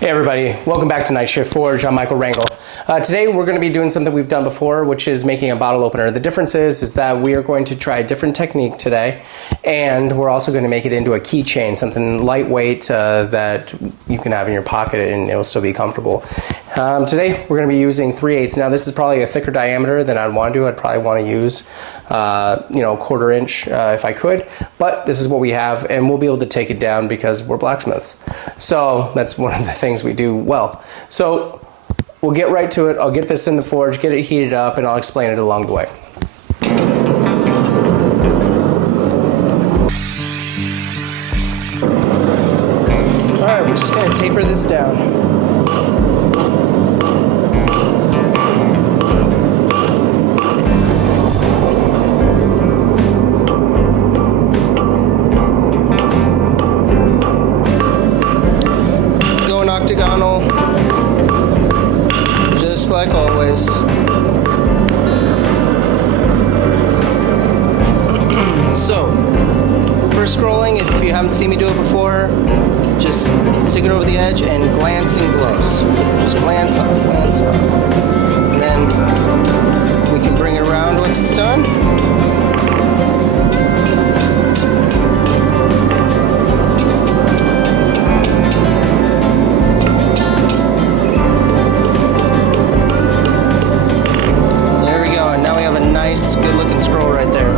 Hey everybody, welcome back to Night Shift Forge. I'm Michael Rangel. Today we're going to be doing something we've done before, which is making a bottle opener. The difference is that we are going to try a different technique today, and we're also going to make it into a keychain, something lightweight that you can have in your pocket and it'll still be comfortable. Today we're going to be using 3/8. Now this is probably a thicker diameter than I'd want to do. I'd probably want to use a 1/4 inch if I could, but this is what we have and we'll be able to take it down because we're blacksmiths. So that's one of the things we do well. So we'll get right to it. I'll get this in the forge, get it heated up, and I'll explain it along the way. Alright, we're just going to taper this down. Octagonal, just like always. So, first scrolling, if you haven't seen me do it before, just stick it over the edge and glancing blows. Just glance off, glance off. And then we can bring it around once it's done. Nice, good looking scroll right there.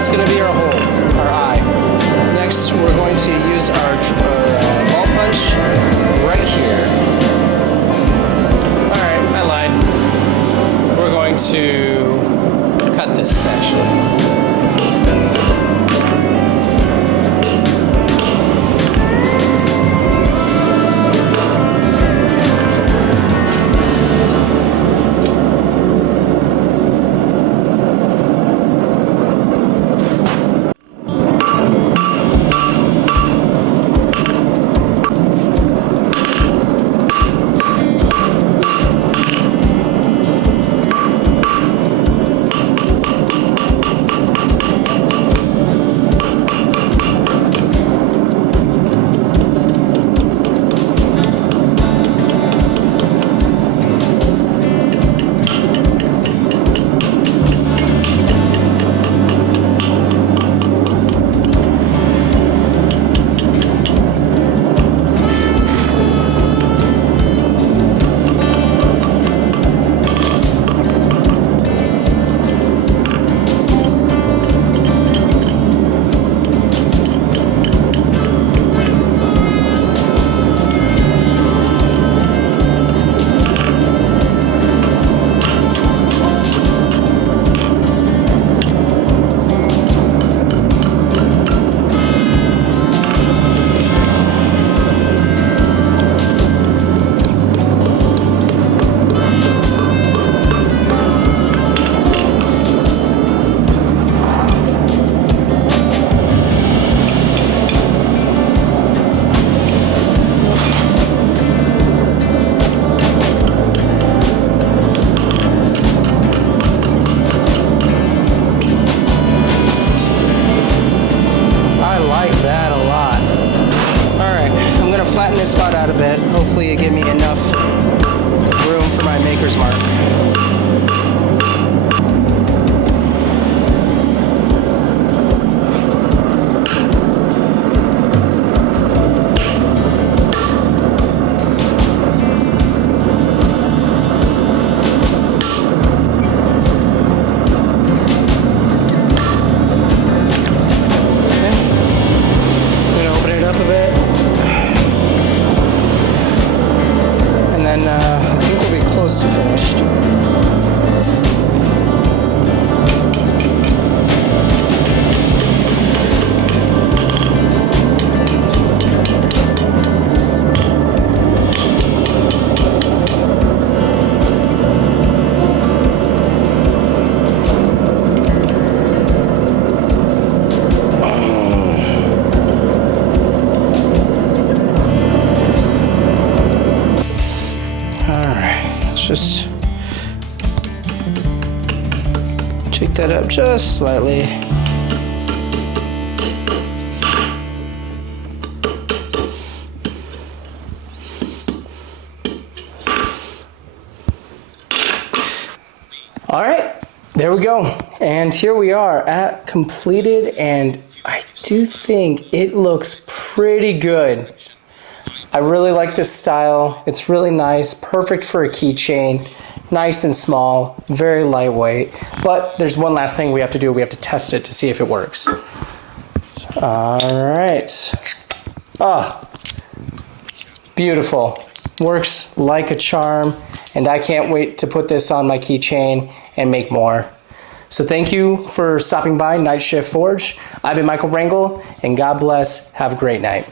that's going to be our hole, our eye. Next, we're going to use our ball punch right here. Alright, I lied. We're going to cut this section. Flatten this spot out a bit. Hopefully it give me enough room for my maker's mark. I think we'll be close to finished. Just shake that up just slightly. All right, there we go. And here we are at completed, and I do think it looks pretty good. I really like this style. It's really nice, perfect for a keychain, nice and small, very lightweight. But there's one last thing we have to do. We have to test it to see if it works. All right. Ah, beautiful. Works like a charm, and I can't wait to put this on my keychain and make more. So thank you for stopping by Night Shift Forge. I've been Michael Rangel, and God bless. Have a great night.